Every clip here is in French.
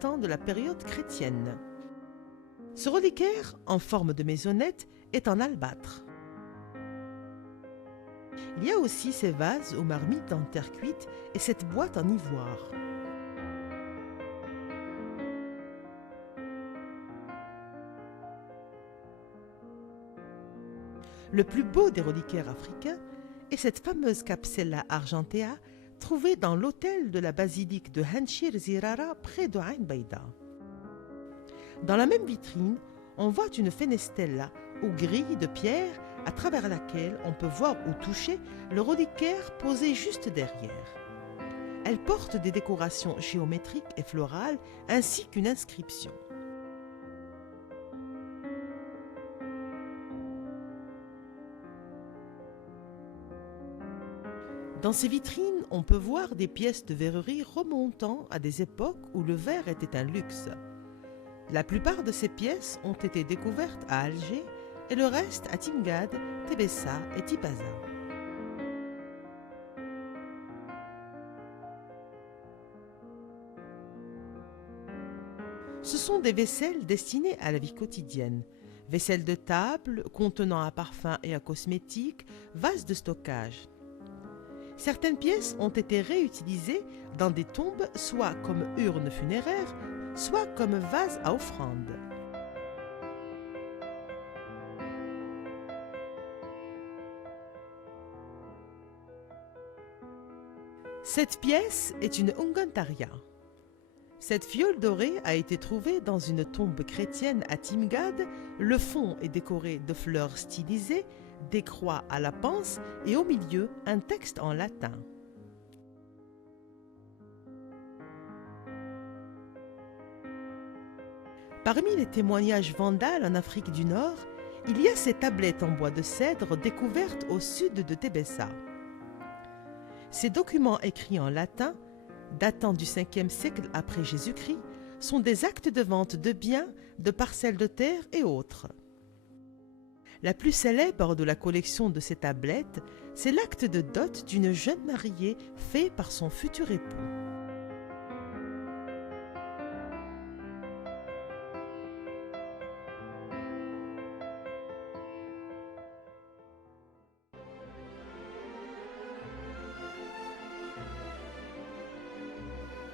datant de la période chrétienne. Ce reliquaire, en forme de maisonnette, est en albâtre. Il y a aussi ces vases ou marmites en terre cuite et cette boîte en ivoire. Le plus beau des reliquaires africains est cette fameuse capsella argentea trouvée dans l'autel de la basilique de Hanchir Zirara près de Ain Baïda. Dans la même vitrine, on voit une fenestella ou grille de pierre à travers laquelle on peut voir ou toucher le reliquaire posé juste derrière. Elle porte des décorations géométriques et florales ainsi qu'une inscription. Dans ces vitrines, on peut voir des pièces de verrerie remontant à des époques où le verre était un luxe. La plupart de ces pièces ont été découvertes à Alger et le reste à Timgad, Tébessa et Tipaza. Ce sont des vaisselles destinées à la vie quotidienne. Vaisselles de table, contenant à parfums et à cosmétiques, vases de stockage. Certaines pièces ont été réutilisées dans des tombes, soit comme urnes funéraires, soit comme vases à offrande. Cette pièce est une ungantaria. Cette fiole dorée a été trouvée dans une tombe chrétienne à Timgad. Le fond est décoré de fleurs stylisées, des croix à la panse et au milieu un texte en latin. Parmi les témoignages vandales en Afrique du Nord, il y a ces tablettes en bois de cèdre découvertes au sud de Tébessa. Ces documents écrits en latin, datant du 5e siècle après Jésus-Christ, sont des actes de vente de biens, de parcelles de terre et autres. La plus célèbre de la collection de ces tablettes, c'est l'acte de dot d'une jeune mariée fait par son futur époux.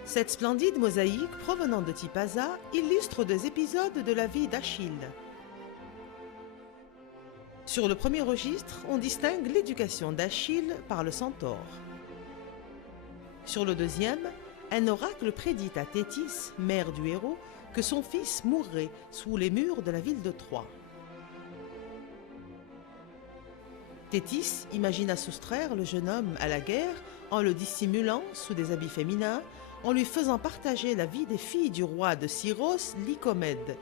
Cette splendide mosaïque provenant de Tipaza illustre des épisodes de la vie d'Achille. Sur le premier registre, on distingue l'éducation d'Achille par le centaure. Sur le deuxième, un oracle prédit à Thétis, mère du héros, que son fils mourrait sous les murs de la ville de Troie. Thétis imagina soustraire le jeune homme à la guerre en le dissimulant sous des habits féminins, en lui faisant partager la vie des filles du roi de Syros, Lycomède.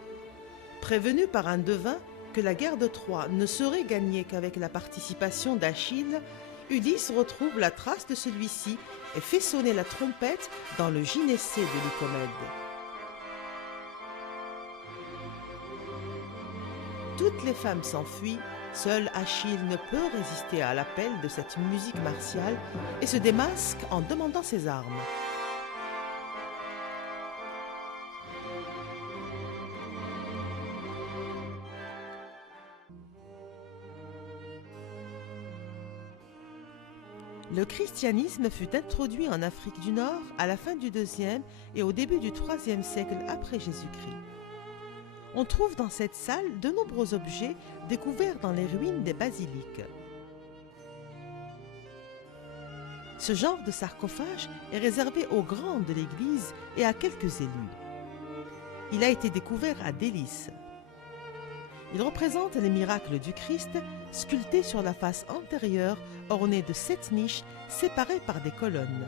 Prévenu par un devin que la guerre de Troie ne serait gagnée qu'avec la participation d'Achille, Ulysse retrouve la trace de celui-ci et fait sonner la trompette dans le gynécée de Lycomède. Toutes les femmes s'enfuient, seul Achille ne peut résister à l'appel de cette musique martiale et se démasque en demandant ses armes. Le christianisme fut introduit en Afrique du Nord à la fin du IIe et au début du IIIe siècle après Jésus-Christ. On trouve dans cette salle de nombreux objets découverts dans les ruines des basiliques. Ce genre de sarcophage est réservé aux grands de l'Église et à quelques élus. Il a été découvert à Délice. Il représente les miracles du Christ sculptés sur la face antérieure ornée de 7 niches séparées par des colonnes.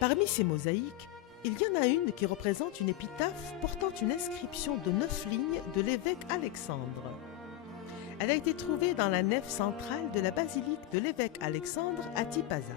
Parmi ces mosaïques, il y en a une qui représente une épitaphe portant une inscription de 9 lignes de l'évêque Alexandre. Elle a été trouvée dans la nef centrale de la basilique de l'évêque Alexandre à Tipaza.